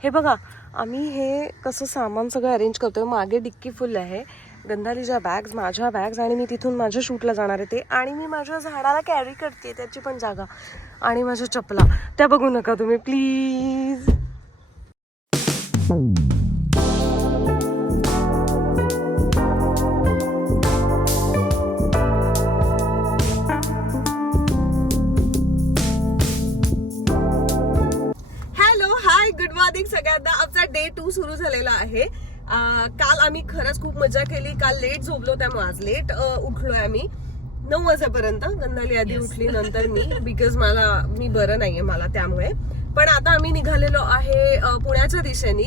हे बघा, आम्ही हे कसं सामान सगळं अरेंज करतोय. मागे डिक्की फुल आहे, गंधालीच्या बॅग्स, माझ्या बॅग्स, आणि मी तिथून माझ्या शूटला जाणार आहे ते, आणि मी माझ्या झाडाला कॅरी करते त्याची पण जागा, आणि माझ्या चपला त्या बघू नका तुम्ही प्लीज. गुड मॉर्निंग सगळ्यांना. आमचा डे 2 सुरू झालेला आहे. काल आम्ही खरंच खूप मजा केली. काल लेट झोपलो, त्यामुळे आज लेट उठलोय आम्ही 9 वाजेपर्यंत. गंधाली आधी उठली, नंतर मी, बिकॉज मी बरं नाहीये मला, त्यामुळे. पण आता आम्ही निघालेलो आहे पुण्याच्या दिशेने.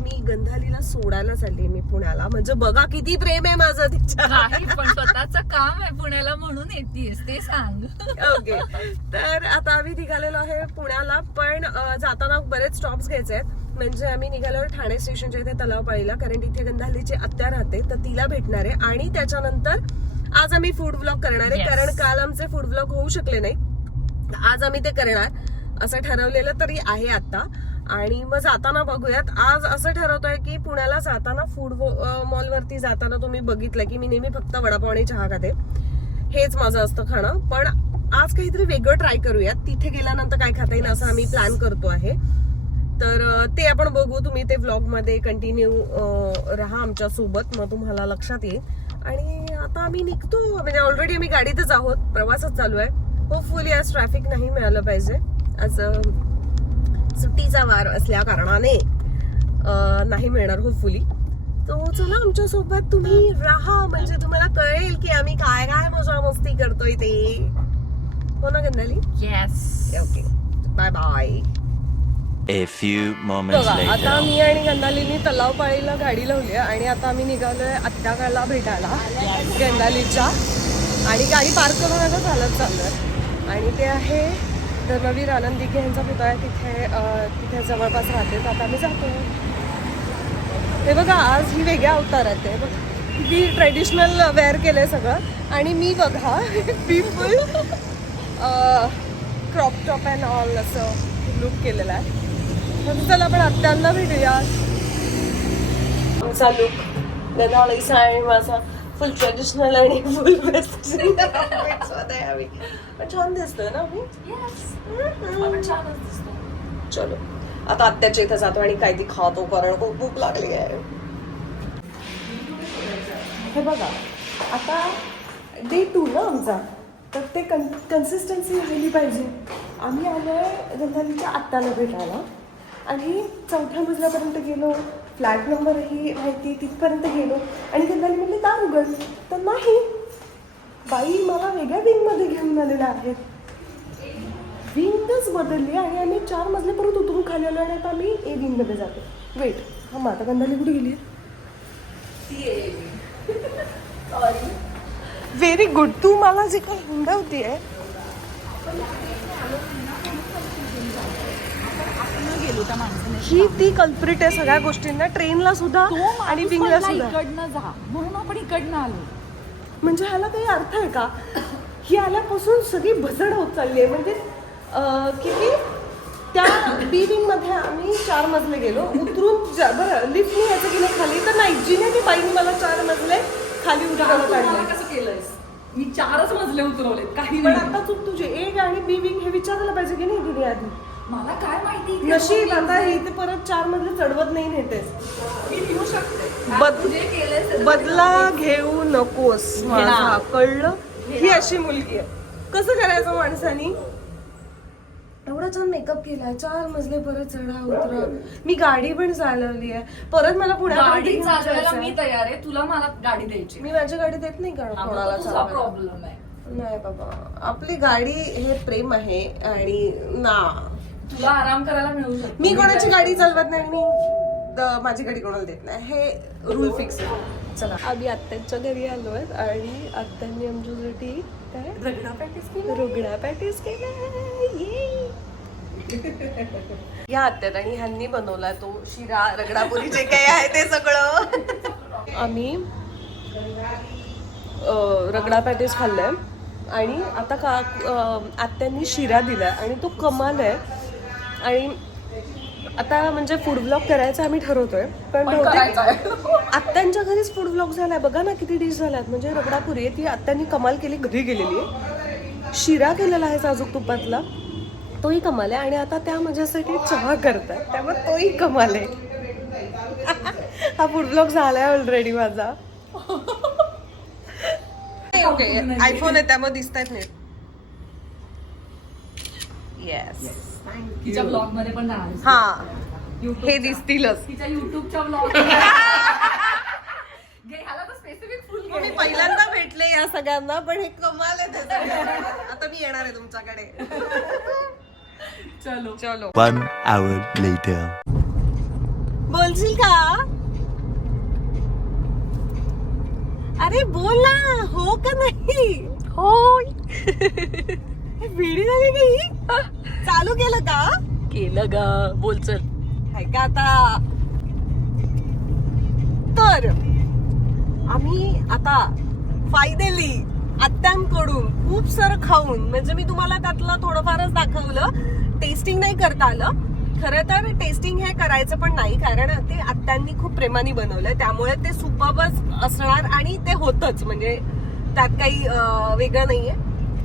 मी गंधालीला सोडायला चालली मी पुण्याला. म्हणजे बघा किती प्रेम आहे माझं तिच्या. पण स्वतःचं काम आहे पुण्याला म्हणून येतेस ते सांग. ओके, तर आता आम्ही निघालेलो आहे पुण्याला. पण जाताना बरेच स्टॉप्स घ्यायचे आहेत. म्हणजे आम्ही निघालो ठाणे स्टेशनच्या इथे तलावपाळीला, कारण तिथे गंधालीची आत्या राहते, तर तिला भेटणार आहे. आणि त्याच्यानंतर आज आम्ही फूड ब्लॉग करणार आहे, कारण काल आमचे फूड ब्लॉग होऊ शकले नाही. आज आम्ही ते करणार असं ठरवलेलं तरी आहे आता. आणि मग जाताना बघूयात. आज असं ठरवतोय की पुण्याला जाताना फूड मॉलवरती जाताना तुम्ही बघितलं की मी नेहमी फक्त वडापाव आणि चहा खाते, हेच माझं असतं खाणं. पण आज काहीतरी वेगळं ट्राय करूयात. तिथे गेल्यानंतर काय खाता येईल असं आम्ही प्लॅन करतो आहे. तर ते आपण बघू. तुम्ही ते व्लॉग मध्ये कंटिन्यू राहा आमच्या सोबत, मग तुम्हाला लक्षात येईल. आणि आता आम्ही निघतो. म्हणजे ऑलरेडी आम्ही गाडीतच आहोत, प्रवासच चालू आहे. होपफुली आज ट्रॅफिक नाही मिळालं पाहिजे. आज सुट्टीचा वार असल्या कारणाने नाही मिळणार होपफुली. तो चला आमच्या सोबत तुम्ही राहा, म्हणजे तुम्हाला कळेल की आम्ही काय काय मजा मस्ती करतोय ते. हो ना Gandhali? Yes. Okay, bye bye. A few moments बघा, later. आता मी आणि गंधालीनी तलावपाळीला गाडी लावली आहे, आणि आता आम्ही निघालोय आत्याकाला भेटायला गंधालीच्या. आणि गाडी पार्क करून आता चालत चाललोय. आणि ते आहे धर्मवीर आनंद दिघे यांचा पुतळा आहे, तिथे जवळपास राहते. तर आता आम्ही जातो. हे बघा, आज ही वेगळ्या अवतारात आहे. बघा, ही ट्रेडिशनल वेअर केलंय सगळं. आणि मी बघा मी full crop top and all असं लुक केलेला आहे. तर चला आपण आत्यांना भेटूया. माझा लुक गंधाळीचा आणि माझा फुल ट्रेडिशनल आणि फुल वेस्टर्न मध्ये आम्ही. पण छान दिसतोय ना आम्ही. चलो आता आत्याच्या इथे जातो आणि काय ती खातो, कारण खूप भूक लागली आहे. हे बघा, आता डे 2 ना आमचा, तर ते कन्सिस्टन्सी राहिली पाहिजे. आम्ही आलोय गंधालीच्या आत्याला भेटायला, आणि 4थ्या मजल्यापर्यंत गेलो. फ्लॅट नंबरही माहिती, तिथपर्यंत गेलो. आणि गंधाली म्हणली दार उघड, तर नाही, बाई मला वेगळ्या विंगमध्ये घेऊन आलेल्या आहेत. विंगच बदलली, आणि आम्ही 4 मजले परत उतरून खाली आलो. आणि आता आम्ही ए विंगमध्ये जातो. वेट, हा आता गंधाली कुठे गेली? Sorry, very good. तू मला जे काही हिंडवती आहे, ही ती कल्प्रिट आहे सगळ्या गोष्टींना, ट्रेनला सुद्धा आणि विंगला सुद्धा. इकडनं जा म्हणून आपण इकडनं आलो. म्हणजे ह्याला काही अर्थ आहे का? ही आल्यापासून सगळी भसड होत चालली आहे. म्हणजे किती त्या बी विंग मध्ये आम्ही 4 मजले गेलो, उतरून बरं लिफ्टने यायचं गेलं खाली, तर नाही, जिने ती बाईने मला 4 मजले खाली उतरवलं काढलं. कसं केलंयस? मी 4च मजले उतरवले, काही पण आता चूक तुझी. ए आणि बी विंग हे विचारायला पाहिजे की नाही तिने आधी. मला काय माहिती. नशीब आता इथे परत 4 मजले चढवत नाही नेतेस. मी लिहू शकते. बदला घेऊ नकोस माझा, कळलं? ही अशी मुलगी आहे. कसं करायचं माणसानी? एवढा छान मेकअप केलाय, 4 मजले परत चढा उतरा. मी गाडी पण चालवली आहे. परत मला गाडी चालवायला मी तयार आहे, तुला मला गाडी द्यायची. मी माझी गाडी देत नाही कारण कोणाला तुझा प्रॉब्लेम आहे. नाही बाबा, आपली गाडी हे प्रेम आहे. आणि ना, तुला आराम करायला मिळू शकतो. मी कोणाची गाडी चालवत नाही, मी माझी गाडी कोणाला देत नाही, हे रूल फिक्स आहे. चला, आम्ही आत्यांच्या घरी आलोय, आणि आत्यांनी आमच्यासाठी काय रगडा पॅटीस केलाय. या आत्यात आणि ह्यांनी बनवलाय तो शिरा, रगडापुरी, जे काही आहे ते सगळं. आम्ही रगडा पॅटीस खाल्लाय, आणि आता आत्यांनी शिरा दिलाय, आणि तो कमाल आहे. आणि आता म्हणजे फूड ब्लॉग करायचा आम्ही ठरवतोय, पण बहुतेक आत्यांच्या घरीच फूड ब्लॉग झालाय. बघा ना किती डिश झाल्यात. म्हणजे रगडापुरी ती आत्यांनी कमाल केली, घरी गेलेली आहे. शिरा केलेला आहे साजूक तुपातला, तोही कमाल आहे. आणि आता त्या माझ्यासाठी चहा करतात, त्यामुळे तोही कमाल आहे. हा फूड ब्लॉग झालाय ऑलरेडी माझा. ओके, आयफोन आहे त्यामुळे दिसतायत नाही. येस, तिच्या ब्लॉग मध्ये पण जाणार हा हे दिसतीलच. तिच्या युट्यूबच्या ब्लॉग ह्याला तर स्पेसिफिक फुल मी पहिल्यांदा भेटले या सगळ्यांना, पण हे कमाल आहे त्याचं. आता मी येणार आहे तुमच्याकडे. चलो चलो. 1 hour later. बोलशील का? अरे बोल ना, हो का नाही? हो. वेडी झाली का ही? चालू केलं का? केलं ग, बोल चल. हाय का आता. तर आम्ही आता फायनली आत्यांकडून खूप सारं खाऊन, म्हणजे मी तुम्हाला त्यातलं थोडंफारच दाखवलं, टेस्टिंग नाही करता आलं. खरं तर टेस्टिंग हे करायचं पण नाही, कारण ते आत्यांनी खूप प्रेमाने बनवलंय, त्यामुळे ते सुपर्बच असणार आणि ते होतच, म्हणजे त्यात काही वेगळं नाहीये.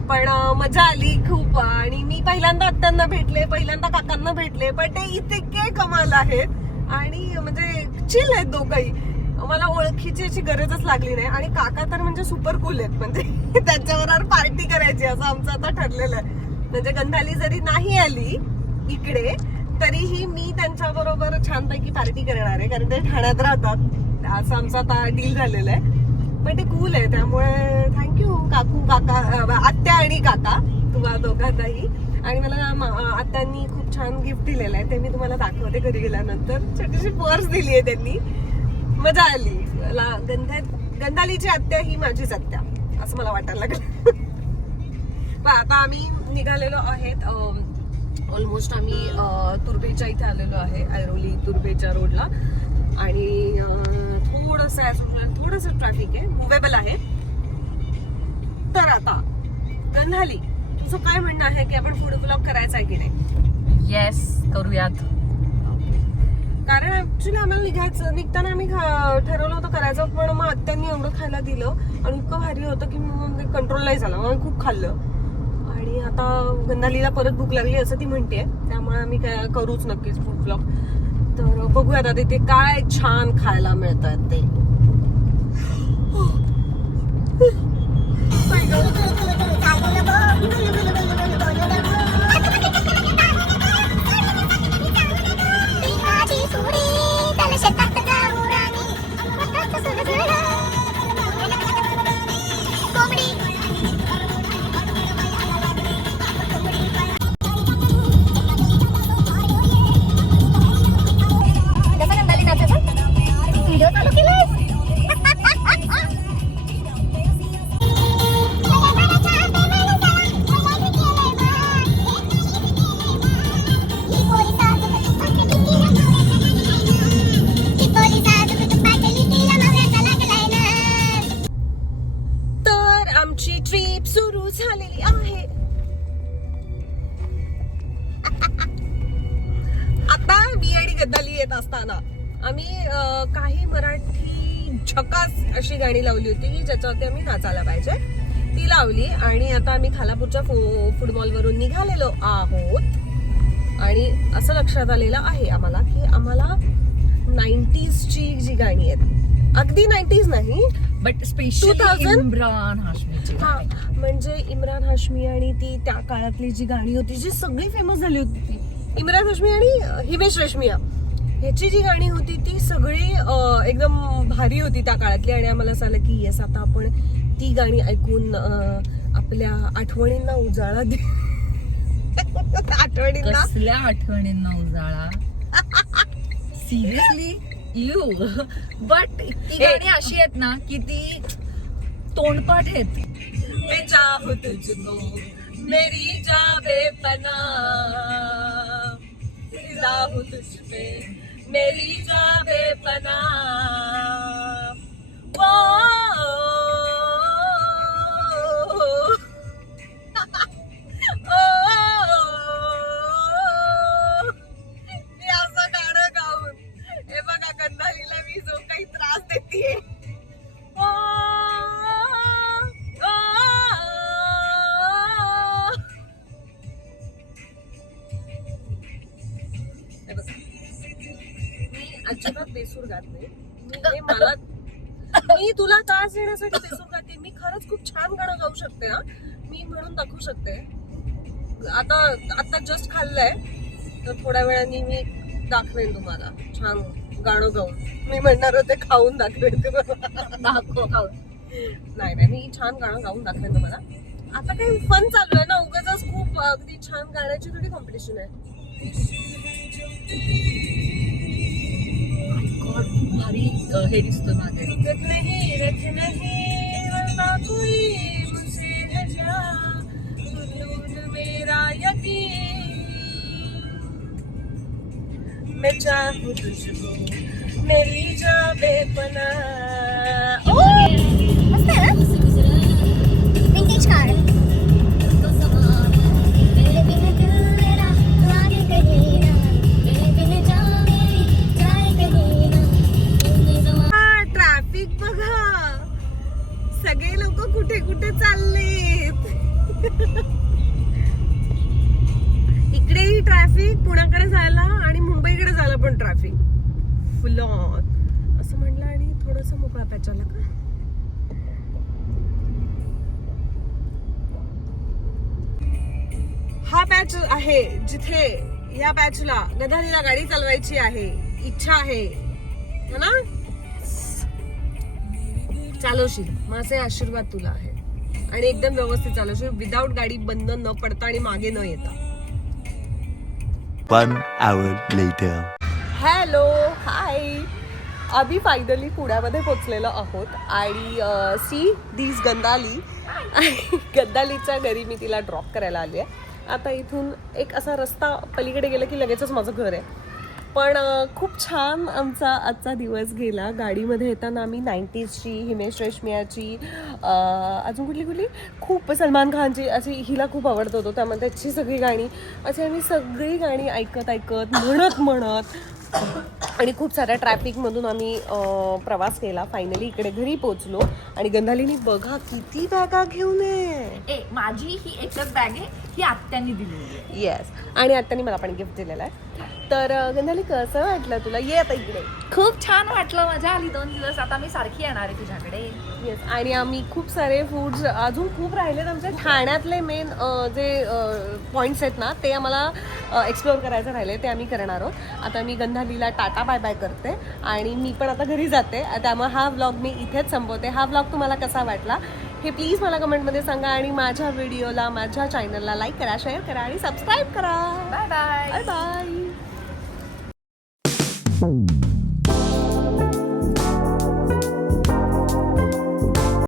पण मजा आली खूप. आणि मी पहिल्यांदा आत्यांना भेटले, पहिल्यांदा काकांना भेटले, पण ते इतके कमाल आहेत आणि म्हणजे चिल आहेत दोघंही. मला ओळखीची अशी गरजच लागली नाही. आणि काका तर म्हणजे सुपर कूल आहेत, म्हणजे त्यांच्याबरोबर पार्टी करायची असं आमचं आता ठरलेलं आहे. म्हणजे गंधाली जरी नाही आली इकडे तरीही मी त्यांच्या बरोबर छानपैकी पार्टी करणार आहे, कारण ते ठाण्यात राहतात. असं आमचं आता डील झालेलं आहे. पण ते कूल आहे, त्यामुळे थँक्यू काकू, काका, आत्या आणि काका, तुम्हाला दोघांनाही. आणि मला आत्यांनी खूप छान गिफ्ट दिलेलं आहे, ते मी तुम्हाला दाखवते घरी गेल्यानंतर. छोटीशी पर्स दिली आहे त्यांनी, मजा आली. मला गंधालीची आत्या ही माझीच आत्या असं मला वाटायला लागलं. आता आम्ही निघालेलो आहेत. ऑलमोस्ट आम्ही तुर्भेच्या इथे आलेलो आहे, ऐरोली तुर्भेच्या रोडला. आणि थोडंसं ट्रॅफिक आहे, मुव्हेबल आहे. तर आता गंधाली, तुझं काय म्हणणं आहे की आपण फूड ब्लॉग करायचा आहे की नाही? येस, करूयात. कारण ऍक्च्युली आम्हाला निघताना आम्ही ठरवलं होतं करायचं, पण मग आत्यांनी एवढं खायला दिलं आणि इतकं भारी होतं की मग कंट्रोल नाही झालं, मग खूप खाल्लं. आणि आता गंधालीला परत भूक लागली असं ती म्हणते, त्यामुळे आम्ही काय करूच नक्कीच फूड ब्लॉग. तर बघूयात आता तिथे काय छान खायला मिळतात ते. आमची ट्रिप सुरू झालेली आहे. आता मी आणि गंधाली येत असताना आम्ही काही मराठी झकास अशी गाणी लावली होती ज्याच्यावरती आम्ही नाचायला पाहिजे, ती लावली. आणि आता आम्ही खालापूरच्या फुटबॉल वरून निघालेलो आहोत. आणि असं लक्षात आलेलं आहे आम्हाला की आम्हाला 90s ची जी गाणी आहेत, अगदी 90s नाही बट स्पेशली इम्रान हाशमीची. हा, म्हणजे इम्रान हाशमी आणि ती त्या काळातली जी गाणी होती जी सगळी फेमस झाली होती, इम्रान हाशमी आणि हिमेश रेशमिया ह्याची जी गाणी होती ती सगळी एकदम भारी होती त्या काळातली. आणि आम्हाला असं आलं की येस, आता आपण ती गाणी ऐकून आपल्या आठवणींना उजाळा दे. आठवणींना, कसल्या आठवणींना उजाळा. Seriously you. बट ती गाणी अशी आहेत ना की ती तोंडपाठ आहेत. मैं चाहूं तुझको मेरी जा बेपना, फिदा हूं तुझ पे मेरी जा बेपना. मी असं अजिबात बेसूर गात नाही मी तुला त्रास देण्यासाठी बेसूर गाते. मी खरंच खूप छान गाणं गाऊ शकते. हा मी म्हणून दाखवू शकते. आता जस्ट खाल्लंय तर थोड्या वेळाने मी दाखवेन तुम्हाला छान गाणं गाऊन. मी म्हणणार होते खाऊन दाखवेन तुम्हाला. नाही मी छान गाणं गाऊन दाखवेन तुम्हाला. आता काही फन चालू आहे ना, उगाच खूप अगदी छान गाण्याची थोडी कॉम्पिटिशन आहे. भारी हे दिसतोय मागे. मैं चाहूं तुझको मेरी जा बेपना. मस्त आहे ना, विंटेज कार. मेरे बिन दिल मेरा लागे कहीं ना, मेरे बिन जाए कहीं ना. ट्रॅफिक बघा, सगळे लोक कुठे कुठे चाललेत. इकडेही ट्रॅफिक, पुण्याकडे जायला आणि मुंबईकडे जायला पण ट्रॅफिक फुल ऑन असं म्हणलं. आणि थोडस मोकळा पॅच आला का. हा पॅच आहे जिथे या पॅचला गधारीला गाडी चालवायची आहे, इच्छा आहे ना. चालवशील, माझे आशीर्वाद तुला आहे. आणि एकदम व्यवस्थित चालवशील, विदाऊट गाडी बंद न पडता आणि मागे न येता. 1 hour later. हॅलो, हाय. आम्ही फायनली पुण्यामध्ये पोचलेलो आहोत. आणि सी दिस गंदाली. आणि गंदालीच्या घरी मी तिला ड्रॉप करायला आली आहे. आता इथून एक असा रस्ता पलीकडे गेला की लगेचच माझं घर आहे. पण खूप छान आमचा आजचा दिवस गेला. गाडीमध्ये येताना आम्ही 90sची, हिमेश रेशमियाची, अजून कुठली खूप सलमान खानची अशी हिला खूप आवडत होतो, त्यामुळे त्याची सगळी गाणी अशी आम्ही सगळी गाणी ऐकत म्हणत आणि खूप साऱ्या ट्रॅफिकमधून आम्ही प्रवास केला. फायनली इकडे घरी पोहोचलो. आणि गंधालीनी बघा किती बॅगा घेऊन आहे. माझी ही एकच बॅग आहे, ही आत्यानी दिलेली आहे. येस, आणि आत्यानी मला पण गिफ्ट दिलेलं आहे. तर गंधाली कसं वाटलं तुला? ये आता इकडे. खूप छान वाटलं, मजा आली 2 दिवस. आता मी सारखी येणार आहे तुझ्याकडे. येस, आणि आम्ही खूप सारे फूड्स अजून खूप राहिलेत आमच्या ठाण्यातले. मेन जे पॉईंट्स आहेत ना, ते आम्हाला एक्सप्लोअर करायचं राहिले, ते आम्ही करणार आहोत. आता मी गंधालीला टाटा बाय बाय करते आणि मी पण आता घरी जाते. त्यामुळे हा व्लॉग मी इथेच संपवते. हा व्लॉग तुम्हाला कसा वाटला हे प्लीज मला कमेंटमध्ये सांगा. आणि माझ्या व्हिडिओला, माझ्या चॅनलला लाईक करा, शेअर करा आणि सबस्क्राईब करा. Bye bye. Bye bye.